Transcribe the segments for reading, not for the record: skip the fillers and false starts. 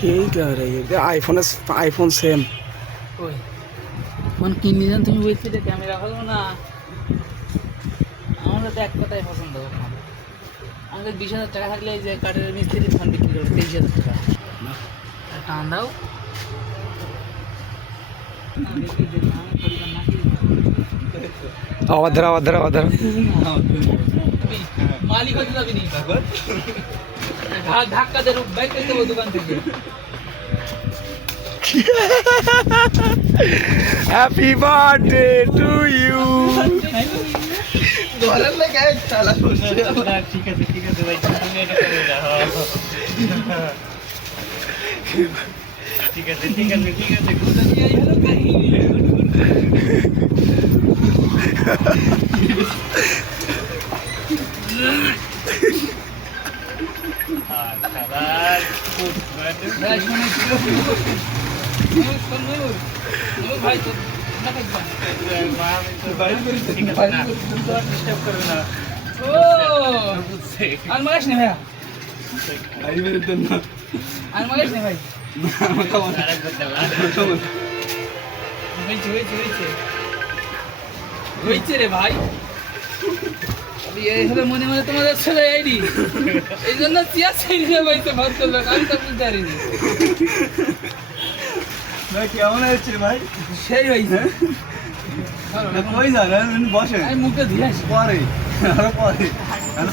সেই camera iPhone same. ওই phone কিনলি যেন তুমি বলছি যে ক্যামেরা ভালো না, আমার তো এক কথাই পছন্দ। আমাদের 20,000 টাকা থাকলে এই যে কাঠের মিস্ত্রি ফোন বিক্রি করবে 23,000 টাকা। টান দাও আবার ধরা মালিক হতে যাবি নি, ধাক্কা দিয়ে বাইক করতে দেবো দোকান থেকে। Happy birthday to you. ঠিক আছে ভাই, তুমি এটা করে দাও। ঠিক আছে কোথা নিয়ে আইলো কাহিনী। ভাই আর মাগাস না ভাইয়া, আর মাগাস না ভাই। হয়েছে রে ভাই, এই হলো মনে মনে তোমাদের ছেলে আইডি, এই জন্য চেয়ার ছেড়ে বাইতে ভাত করলো, আমি তো বুঝতে পারিনি। কেমন হয়েছে ভাই? সেই হয়েছে, কই যান বসে, আমি মুখে দিয়ে আসি পরে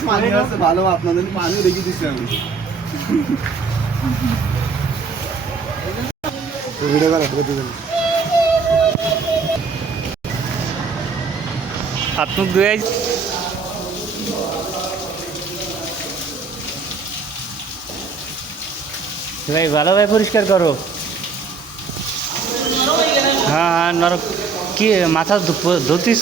পানি আছে ভালো, আপনাদের পানিও রেখে দিচ্ছি আমি। ভিডিও করা হাত মুখ ধুয়ে ভাই, ভালোভাবে পরিষ্কার করো। হ্যাঁ নরক কি মাথা ধুতিস?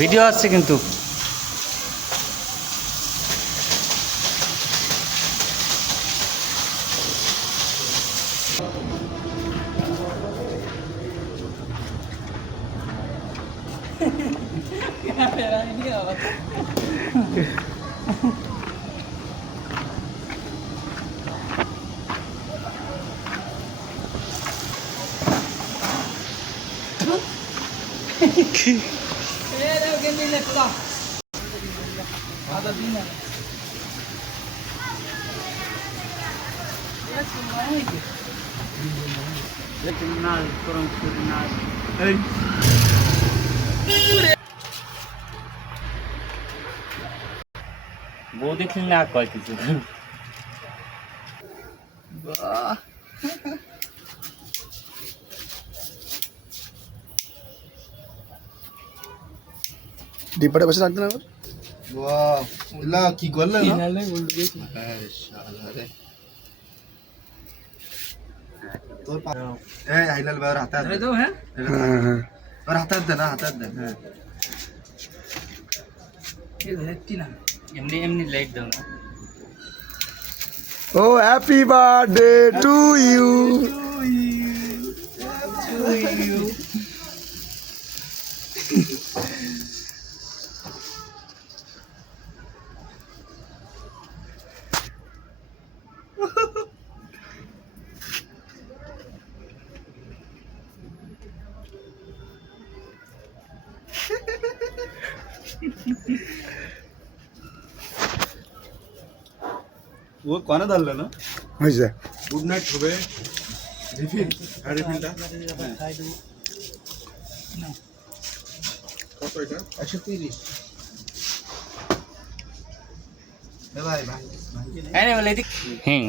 ভিডিও আসছে কিন্তু। বউ দেখলি না কয় কিছু। ডিপারে বসে থাকতে না। কি করলে এমনি লাইট দাও না। ও হ্যাপি বার্থডে টু ইউ। वो कौन डाल लेना হয়েছে। गुड नाइट হবে রিফিল আর রিফিলটা কত এটা 130।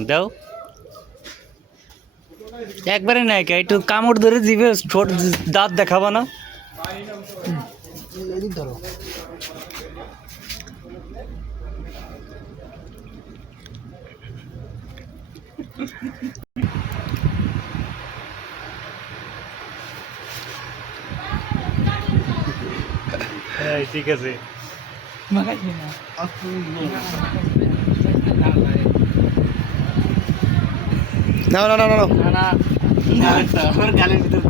দাও একবারে নাই কে, একটু কামড় ধরে দিবে, ছোট দাঁত দেখাবো না। ধরো ঠিক আছে। না না না না আমার গালের ভিতরে